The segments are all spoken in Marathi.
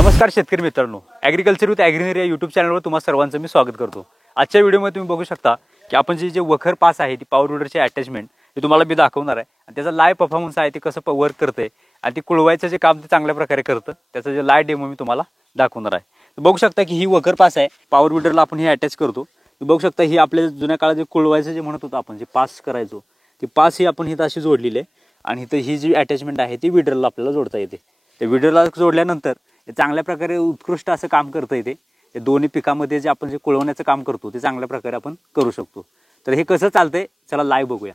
नमस्कार शेतकरी मित्रांनो, ॲग्रिकल्चर विथ ॲग्रीनरी या यूट्यूब चॅनलवर तुम्हा सर्वांचं मी स्वागत करतो। आजच्या व्हिडिओमध्ये तुम्ही बघू शकता की आपण जे वखर पास आहे ती पॉवर विडरची अटॅचमेंट ते तुम्हाला मी दाखवणार आहे आणि त्याचा लाईव्ह परफॉर्मन्स आहे ते कसं वर्क करते आणि ती कुळवायचं जे काम ते चांगल्या प्रकारे करतं त्याचं जे लाईव्ह डेमो मी तुम्हाला दाखवणार आहे। तर बघू शकता की ही वखर पास आहे, पॉवर विडरला आपण हे अटॅच करतो। बघू शकता ही आपल्या जुन्या काळात जे कुळवायचं जे म्हणत होतो आपण जे पास करायचो ती पास ही आपण इथं अशी जोडलेली आहे आणि इथं ही जी अटॅचमेंट आहे ती विडरला आपल्याला जोडता येते। ते विडरला जोडल्यानंतर चांगल्या प्रकारे उत्कृष्ट असं काम करतं येते। ते दोन्ही पिकामध्ये जे आपण जे कुळवण्याचं काम करतो ते चांगल्या प्रकारे आपण करू शकतो। तर हे कसं चालतंय चला लाईव्ह बघूया।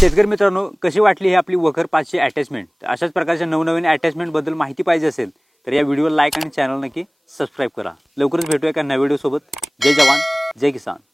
शेतकरी मित्रांनो, कशी वाटली ही आपली वखर पासची अटॅचमेंट? अशाच प्रकारच्या नवनवीन अटॅचमेंट बद्दल माहिती पाहिजे असेल तर या व्हिडिओला लाईक आणि चॅनल नक्की सबस्क्राइब करा। लवकरच भेटूया एका नव्या व्हिडिओ सोबत। जय जवान जय किसान।